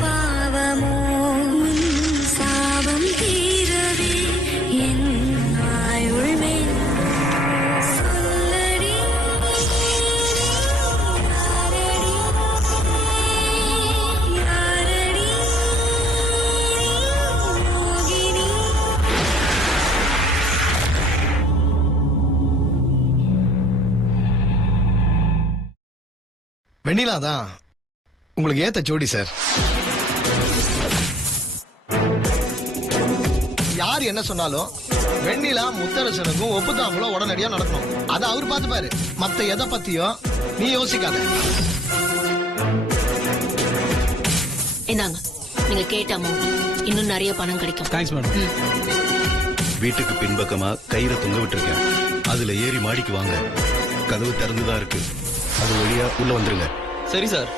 பாவமோ சாபம் தீரவே என் ஆயுள்மே சொல்லடி யாரடி மோகினி. வெண்ணிலா தான் உங்களுக்கு ஏத்த ஜோடி சார். யார் என்ன சொன்னாலும் வெண்ணிலா முத்தரசனுக்கும் ஒப்புதாங்களும் உடனடியா நடக்கணும். அதை அவர் பார்த்துப்பாரு. மத்த எதை பத்தியும் நீ யோசிக்காத. இந்தாங்க, நீங்க கேட்ட அமௌண்ட். இன்னும் நிறைய பணம் கிடைக்கும். Thanks madam. வீட்டுக்கு பின்பக்கமா கயிறை தொங்க விட்டுருக்கேன். அதுல ஏறி மாடிக்கு வாங்க. கதவு திறந்துதான் இருக்கு. அது வழியா உள்ள வந்துருங்க. சரி சார்.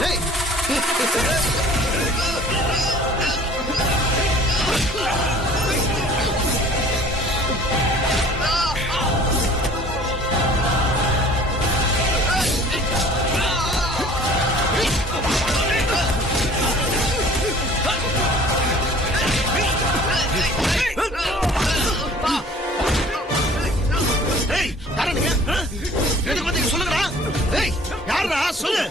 டேய். சொல்லுங்கடா. யாருடா சொல்லு.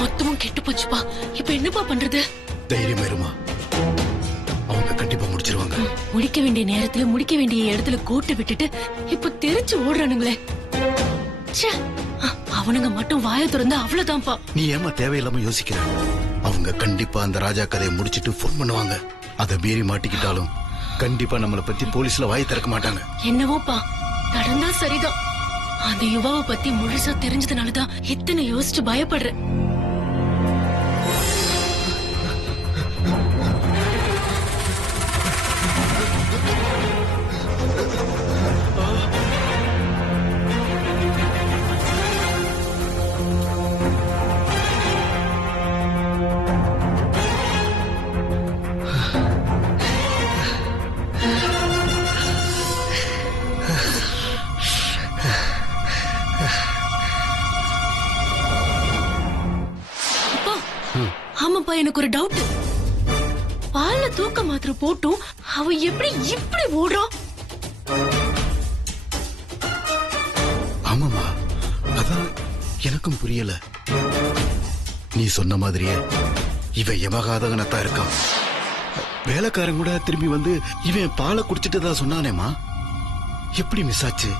மொத்தமும் கெட்டு போச்சுப்பா. இப்ப என்னப்பா பண்றது? தைரியமா இருமா. அவங்க கண்டிப்பா முடிச்சிருவாங்க. முடிக்க வேண்டிய நேரத்துல முடிக்க வேண்டிய இடத்துல கோட்டை விட்டுட்டு இப்ப தெரிச்சு ஓடுறானுங்களே. அவனுங்க மட்டும் வாய திறந்தா அவ்வளவுதான்ப்பா. நீ ஏமா தேவையில்லாம யோசிக்கிற? அவங்க கண்டிப்பா அந்த ராஜா கதையை முடிச்சிட்டு போன் பண்ணுவாங்க. அதை மீறி மாட்டிக்கிட்டாலும் கண்டிப்பா நம்மளை பத்தி போலீஸ்ல வாய் திறக்க மாட்டாங்க. என்னவோப்பா நடந்தா சரிதான். அந்த யுவாவை பத்தி முழுசா தெரிஞ்சதுனாலதான் எத்தனை யோசிச்சு பயப்படுறேன். ஆமாப்பா, எனக்கு ஒரு டவுட். பால்ல தூக்க மாத்திரை போட்டும் அவ எப்படி இப்படி ஓடுறான்? ஆமாமா, அதான் எனக்கும் புரியல. நீ சொன்ன மாதிரியே இவன் யமகாதகனத்தான் இருக்கான். வேலைக்காரன் கூட திரும்பி வந்து இவன் பாலை குடிச்சிட்டு தான் சொன்னானேமா. எப்படி மிஸ் ஆச்சு?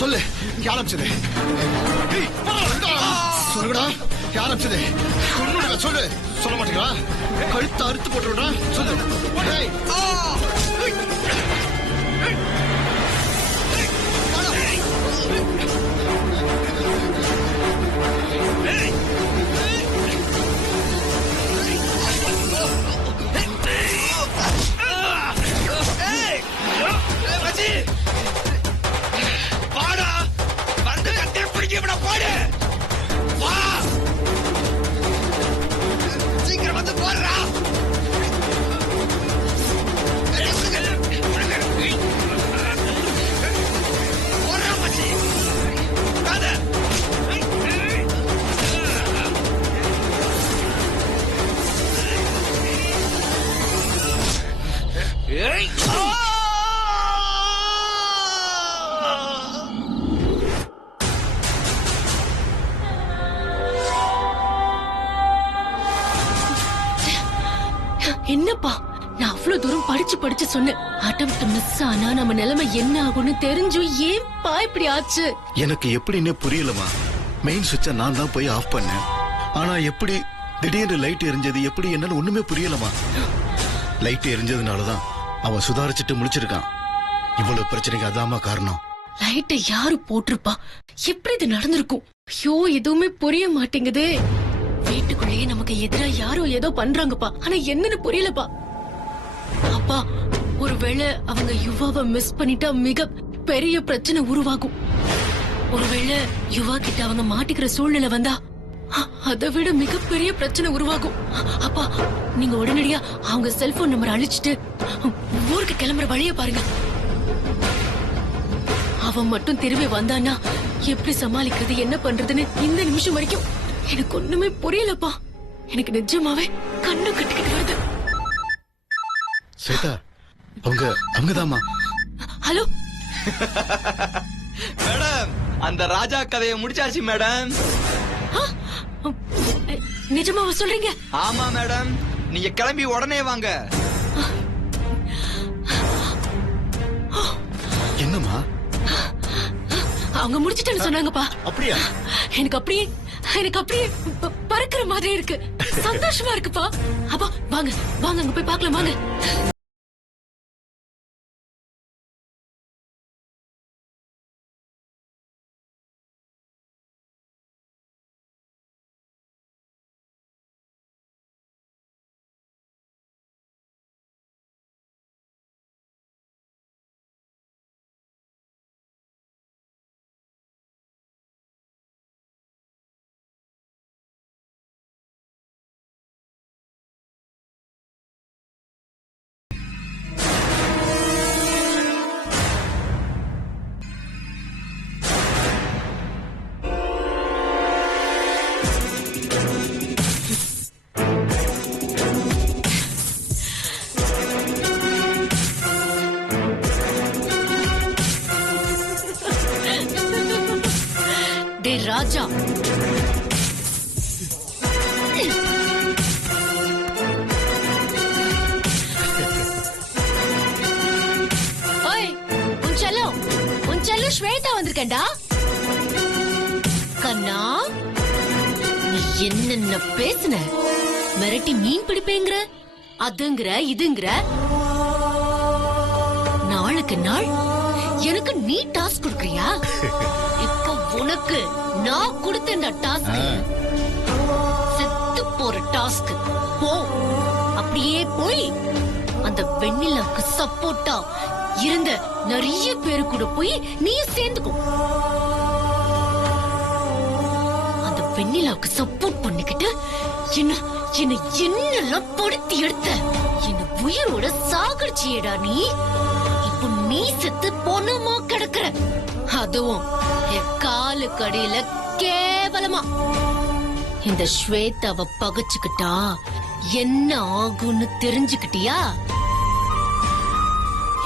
சொல்லு, யார் அனுப்பிச்சது? சொல்லுடா, யார் அனுப்பிச்சது? சொல்லு. சொல்ல மாட்டீங்களா? கழுத்து அறுத்து போட்டுடா. சொல்லு. என்னப்பா, நான் அவ்வளவு தூரம் படிச்சு சொன்னேன். அட்டெம்ப்ட் மிஸ் ஆனா நம்ம நிலைமை என்ன ஆகும்னு தெரிஞ்சும் ஏன்பா இப்படி ஆச்சு? எனக்கு எப்படின்னு புரியலமா. மெயின் சுவிட்ச நான் தான் போய் ஆஃப் பண்ணேன். ஆனா எப்படி திடீர்னு லைட் எரிஞ்சது எப்படி என்னன்னு ஒண்ணுமே புரியலமா. லைட் எரிஞ்சதுனாலதான் அவன் சுதாரிச்சுட்டு முடிச்சிருக்கான். இவ்வளவு பிரச்சனைக்கு அதாமா காரணம். லைட்டை யாரு போட்டிருப்பா? எப்படி இது நடந்திருக்கும்? ஐயோ, எதுவுமே புரிய மாட்டேங்குதே. வீட்டுக்குள்ளேயே நமக்கு எதிரா யாரோ ஏதோ பண்றாங்கப்பா. ஆனா என்னன்னு புரியலப்பா. அப்பா, ஒருவேளை அவங்க யுவாவை மிஸ் பண்ணிட்டா மிக பெரிய பிரச்சனை உருவாகும். ஒருவேளை யுவா கிட்ட அவங்க மாட்டிக்கிற சூழ்நிலை வந்தா அதை விட மிகப்பெரிய பிரச்சனை உருவாகும். அப்பா, நீங்க உடனடியா அவங்க செல்போன் நம்பர் அழிச்சிட்டு ஊருக்கு கிளம்புற வழிய பாருங்க. அவன் மட்டும் திரும்பி வந்தான்னா எப்படி சமாளிக்கிறது, என்ன பண்றதுன்னு இந்த நிமிஷம் வரைக்கும் எனக்கு ஒண்ணுமே புரியலப்பா. எனக்கு நிஜமாவே கண்ணு கட்டிக்கிட்டு வருது. சேதா, அவங்கதாமா. ஹலோ மேடம், அந்த ராஜா கதையை முடிச்சாச்சு மேடம். நிஜமாவா சொல்றீங்க? ஆமா மேடம், நீங்க கிளம்பி உடனே வாங்க. என்னம்மா? அவங்க முடிச்சிட்டேன்னு சொன்னாங்கப்பா. அப்படியா? எனக்கு அப்படியே பறக்கிற மாதிரி இருக்கு. சந்தோஷமா இருக்குப்பா. அப்பா வாங்க அங்க போய் பார்க்கலாம் வாங்க. டே ராஜா, ஓய், உன் செல்லம் ஸ்வேதா வந்திருக்கேன்டா. கண்ணா, நீ என்னென்ன பேசுன? மிரட்டி மீன் பிடிப்பேங்கிற, அதுங்கிற இதுங்கிற. நாளுக்கு நாள் எனக்கு நீ டாஸ்க் கொடுக்கறியா? இப்போ உனக்கு நான் கொடுத்த டாஸ்க் செத்து போற டாஸ்க். போ, அப்படியே போய் அந்த வெண்ணிலாவுக்கு சப்போர்ட்டா இருந்த நிறைய பேரு கூட போய் நீ சேர்ந்துக்கோ. அந்த வெண்ணிலாவுக்கு சப்போர்ட் பண்ணிக்கிட்டு என்ன என்ன என்னெல்லாம் படுத்தி எடுத்த, என்ன உயிரோட சாகடிச்சியடா நீ. இப்போ நீ செத்து பொண்ணுமா கிடக்குற, அதுவும் என் காலு கடையில கேவலமா. இந்த ஸ்வேதாவை பகச்சுக்கிட்டா என்ன ஆகும்னு தெரிஞ்சுக்கிட்டியா?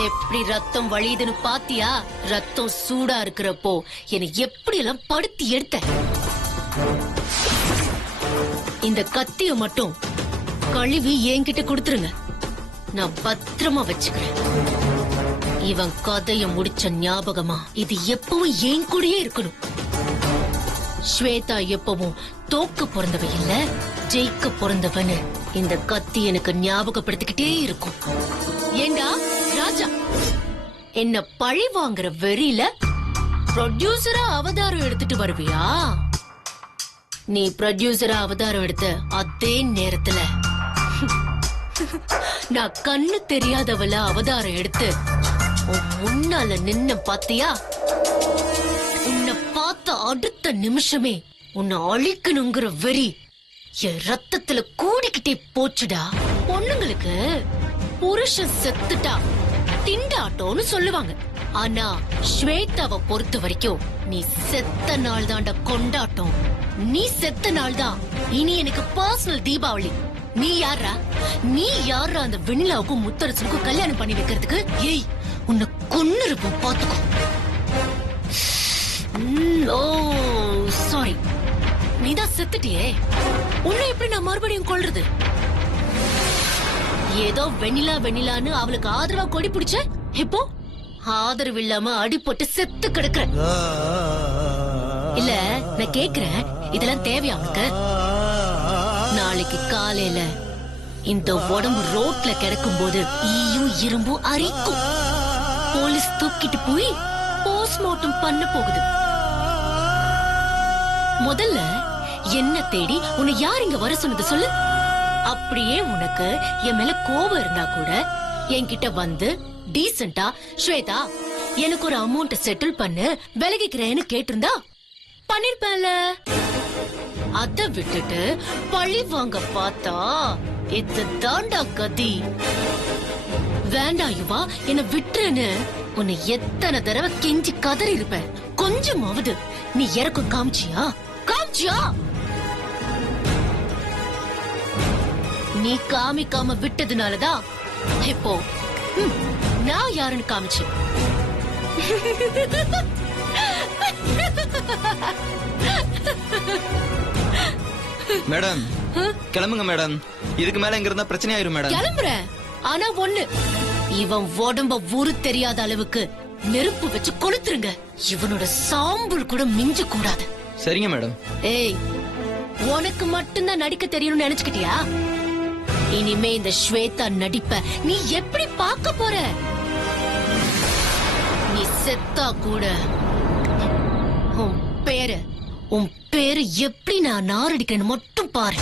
எப்படி ரத்தம் வழியுதுன்னு பாத்தியா? ரத்தம் சூடா இருக்கிறப்போ என்னை எப்படி எல்லாம் படுத்தி எடுத்த. இந்த கத்திய மட்டும் கழுவி என்கிட்ட கொடுத்துருங்க, நான் பத்திரமா வச்சுக்கிறேன். இவன் கதைய முடிச்ச ஞாபகமா இது எப்பவும் என் கூடயே இருக்கணும். ஸ்வேதா எப்பவும் தோக்க பிறந்தவ இல்ல, ஜெயிக்க பிறந்தவன்னு இந்த கத்தி எனக்கு ஞாபகப்படுத்திக்கிட்டே இருக்கும். ஏண்டா ராஜா, என்ன பழி வாங்குற வெறியில ப்ரொடியூசரா அவதாரம் எடுத்துட்டு வருவியா? நீ ப்ரொடியூசரா அவதாரம் எடுத்த அதே நேரத்துல நான் கண்ணு தெரியாதவள அவதாரம் எடுத்து உன் முன்னால நின்ன பாத்தியா? உன்னை பார்த்த அடுத்த நிமிஷமே உன்னை அழிக்கணுங்கிற வெறி என் ரத்தத்துல கூடிக்கிட்டே போச்சுடா. பொண்ணுங்களுக்கு புருஷன் செத்துட்டா திண்டாட்டோன்னு சொல்லுவாங்க. ஆனா ஸ்வேதாவை பொறுத்த வரைக்கும் நீ செத்த நாள் தான்டா கொண்டாட்டம். நீ செத்த நாள் தான் இனி எனக்கு பர்சனல் தீபாவளி. நீ யாரா? நீ யாரா அந்த வெண்ணிலாவுக்கும் முத்தரசனுக்கும் கல்யாணம் பண்ணி வைக்கிறதுக்கு? ஏய், உன்னை கொன்னு இருப்போம் பாத்துக்கோ. ஓ சாரி, நீதான் செத்துட்டியே. உன்னை எப்படி நான் மறுபடியும் கொல்றது? ஏதோ வெண்ணிலா வெண்ணிலான்னு அவளுக்கு ஆதரவா கொடி பிடிச்ச, இப்போ ஆதரவு இல்லாம அடிபட்டு செத்து கிடக்குற. இல்ல, நான் கேக்குறேன், இதெல்லாம் தேவையா உனக்கு? நாளைக்கு காலையில இந்த உடம்பு ரோட்ல கிடக்கும் போது ஈயும் இரும்பும் அரிக்கும். போலீஸ் தூக்கிட்டு போய் போஸ்ட்மார்ட்டம் பண்ண போகுது. முதல்ல என்ன தேடி உன்னை யார் இங்க வர சொன்னது சொல்லு. அப்படியே உனக்கு என் மேல கோபம் இருந்தா கூட என்கிட்ட வந்து டீசென்டா, ஸ்வேதா எனக்கு ஒரு அமௌண்ட் செட்டில் பண்ணு விலகிக்கிறேன்னு கேட்டிருந்தா பண்ணிருப்பேன்ல. அத விட்டுட்டு பழி வாங்க பார்த்தா இது தாண்டா கதி. வேண்டாம் யுவா, என்ன விட்டுருன்னு உன்னை எத்தனை தடவை கெஞ்சி கதறி இருப்பேன். கொஞ்சமாவது நீ இறக்கம் காமிச்சியா? காமிச்சியா? நீ காமிக்காம விட்டதுனாலதான் இப்போ நான் யாருன்னு காமிச்சு. மேடம் கிளம்புங்க மேடம், இதுக்கு மேல இங்க இருந்தா பிரச்சனை ஆயிரும் மேடம். கிளம்புறேன், ஆனா ஒண்ணு, இவன் உடம்ப ஊரு தெரியாத அளவுக்கு நெருப்பு வச்சு கொளுத்துருங்க. இவனோட சாம்பல் கூட மிஞ்ச கூடாது. சரிங்க மேடம். ஏய், உனக்கு மட்டும்தான் நடிக்க தெரியும்னு நினைச்சுக்கிட்டியா? இனிமே இந்த ஸ்வேதா நடிப்ப நீ எப்படி பார்க்க போற? நீ செத்தா கூட உன் பேரு எப்படி நான் நாரடிக்கிறேன்னு மட்டும் பாரு.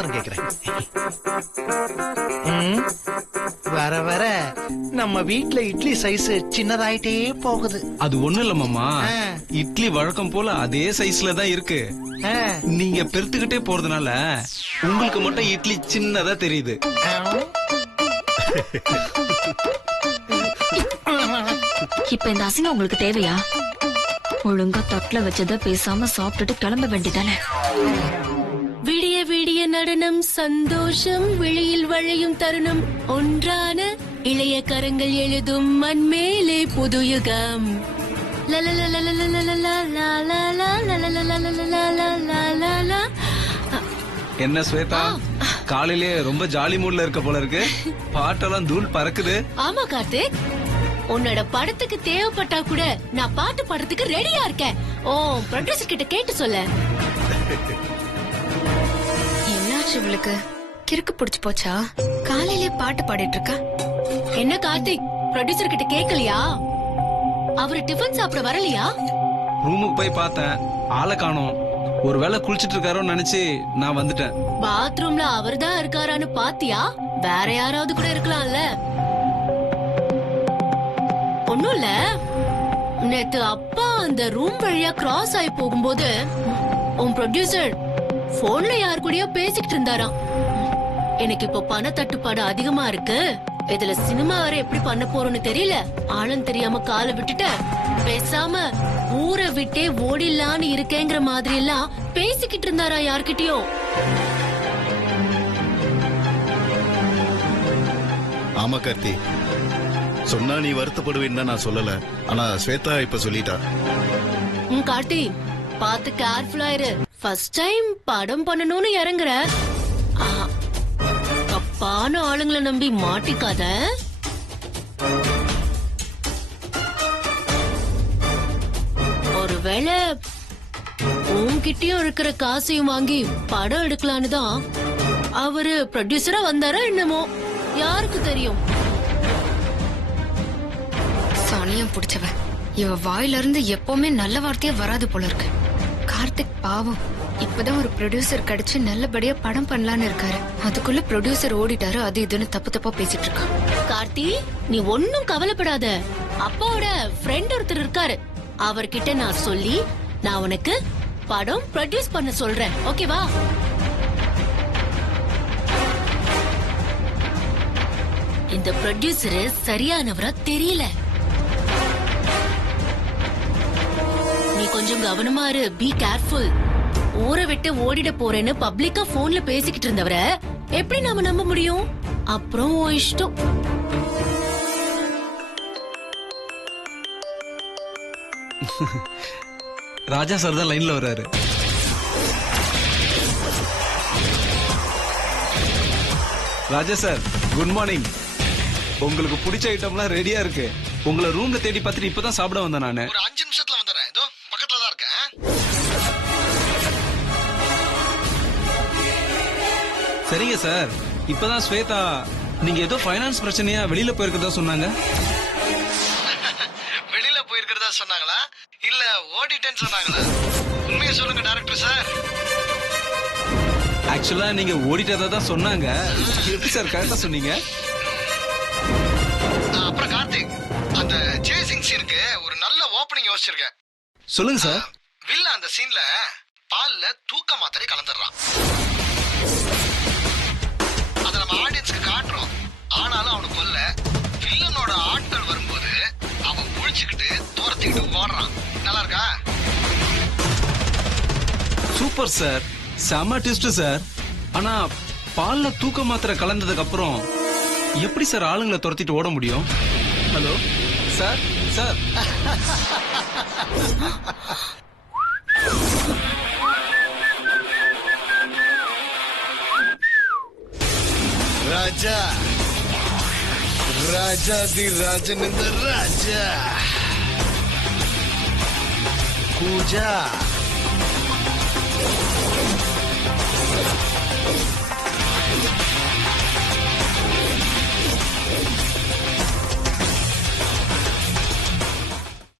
அப்புறம் கேக்குறேன். வர வர நம்ம வீட்ல இட்லி சைஸ் சின்னதாயிட்டே போகுது. அது ஒண்ணு இல்ல மாமா, ஆ. இட்லி வழக்கம் போல அதே சைஸ்ல தான் இருக்கு. ஆ. நீங்க பெருத்துக்கிட்டே போறதுனால உங்களுக்கு மட்டும் இட்லி சின்னதா தெரியுது. இப்ப இந்த அசிங்கம் உங்களுக்கு தேவையா? ஒழுங்கா தட்டுல வச்சத பேசாம சாப்பிட்டுட்டு கிளம்ப வேண்டியதானே. விடிய விடிய நடனம் சந்தோஷம் வெளியில் வழியும் தருணம் ஒன்றான இளைய கரங்கள் எழுதும் மண்மேலே புது யுகம். என்ன ஸ்வேதா, காலையிலே ரொம்ப ஜாலி மூட்ல இருக்க போல இருக்கு. பாட்டெல்லாம் தூள் பறக்குது. ஆமா கார்த்திக், உன்னோட படத்துக்கு தேவைப்பட்டா கூட நான் பாட்டு பாடுறதுக்கு ரெடியா இருக்கேன். ஓ ப்ரொடியூசர் கிட்ட கேட்டு சொல்ல. என்னாச்சு இவளுக்கு? கிறுக்கு பிடிச்சு போச்சா? காலையிலே பாட்டு பாடிட்டு இருக்கா. என்ன கார்த்திக், ப்ரொடியூசர் கிட்ட கேக்கலையா? அவரு டிஃபன் சாப்பிட வரலையா? ரூமுக்கு போய் பார்த்தேன், ஆளை காணோம். ஒருவேளை குளிச்சிட்டு இருக்காரோன்னு நினைச்சு நான் வந்துட்டேன். பாத்ரூம்ல அவர்தான் இருக்காரான்னு பாத்தியா? வேற யாராவது கூட இருக்கலாம்ல. ஒண்ணும் இல்ல, நேத்து அப்பா அந்த ரூம் வழியா கிராஸ் ஆகி போகும்போது உன் ப்ரொடியூசர் போன்ல யார் கூடயோ பேசிக்கிட்டு இருந்தாராம். எனக்கு இப்போ பண தட்டுப்பாடு அதிகமா இருக்கு, இதுல சினிமா வேற எப்படி பண்ண போறோம்னு தெரியல, ஆளும் தெரியாம காலை விட்டுட்ட, பேசாம ஊரை விட்டே ஓடிடலான்னு இருக்கேங்கிற மாதிரி எல்லாம் பேசிக்கிட்டு இருந்தாரா யார்கிட்டயோ. ஆமா கார்த்தி, சொன்னா நீ வருத்தப்படுவேன்னு நான் சொல்லல. ஆனா ஸ்வேதா இப்ப சொல்லிட்டா. கார்த்தி பாத்து கேர்ஃபுல்லா இரு. ஃபர்ஸ்ட் டைம் படம் பண்ணணும்னு இறங்குற, தப்பான ஆளுங்களை நம்பி மாட்டிக்காத. ஒருவேளை உன்கிட்டயும் இருக்கிற காசையும் வாங்கி படம் எடுக்கலான்னு தான் அவரு ப்ரொடியூசரா வந்தாரா என்னமோ, யாருக்கு தெரியும். சனியம் பிடிச்சவ. இவ வாயில இருந்து எப்பவுமே நல்ல வார்த்தையே வராது போல இருக்கு. கார்த்திக் பாவம், இப்பதான் ஒரு ப்ரொடியூசர் கிடைச்சு நல்லபடியா படம் பண்ணலான்னு இருக்காரு. அதுக்குள்ள ப்ரொடியூசர் ஓடிட்டாரு, அது இதுன்னு தப்பு தப்பா பேசிட்டு இருக்கான். கார்த்தி நீ ஒன்னும் கவலைப்படாத, அப்பாவோட ஃப்ரெண்ட் ஒருத்தர் இருக்காரு, அவர்கிட்ட நான் சொல்லி நான் உனக்கு படம் ப்ரொடியூஸ் பண்ண சொல்றேன். ஓகேவா? இந்த ப்ரொடியூசர் சரியானவரா தெரியல, நீ கொஞ்சம் கவனமா இரு. Be careful. ஊரை விட்டு ஓடிட போறேன்னு பப்ளிக்கா போன்ல பேசிக்கிட்டு இருந்தவரை எப்படி நாம நம்ப முடியும்? அப்புறம் உன் இஷ்டம். ராஜா சார் தான் லைன்ல வர்றாரு. ராஜா சார் குட் மார்னிங். உங்களுக்கு பிடிச்ச ஐட்டம்லாம் ரெடியா இருக்கு. உங்களை ரூம்ல தேடி பார்த்துட்டு இப்பதான் சாப்பிட வந்தேன் நானு. ஒரு 5 நிமிஷத்துல வந்துடுறேன், இதோ பக்கத்துல தான் இருக்கேன். சரிங்க சார். இப்பதான் ஸ்வேதா நீங்க ஏதோ ஃபைனான்ஸ் பிரச்சனையா வெளியில போயிருக்கதா சொன்னாங்க. வெளியில போயிருக்கிறதா சொன்னாங்களா இல்ல ஓடிட்டேன்னு சொன்னாங்களா? உண்மையை சொல்லுங்க டைரக்டர் சார். ஆக்சுவலா நீங்க ஓடிட்டதா தான் சொன்னாங்க. எப்படி சார் கரெக்டா சொன்னீங்க? அப்புறம் கார்த்திக், அந்த சேசிங் சீனுக்கு ஒரு நல்ல ஓபனிங் யோசிச்சிருக்கேன். சொல்லுங்க சார். வில்ல அந்த சீன்ல பால்ல தூக்க மாத்திரை கலந்துடுறான். அத நம்ம ஆடியன்ஸ்க்கு காட்டுறோம், ஆனாலும் அவனுக்கு கொல்ல வில்லனோட ஆட்கள் வரும்போது அவன் முழிச்சுக்கிட்டு தோரத்திக்கிட்டு ஓடுறான். நல்லா இருக்கா? சூப்பர் சார், செம ட்விஸ்ட் சார். ஆனா பால்ல தூக்க மாத்திரை கலந்ததுக்கு அப்புறம் எப்படி சார் ஆளுங்களை துரத்திட்டு ஓட முடியும்? Hello sir. சார் ராஜா ராஜாதி ராஜன் இந்த ராஜா பூஜா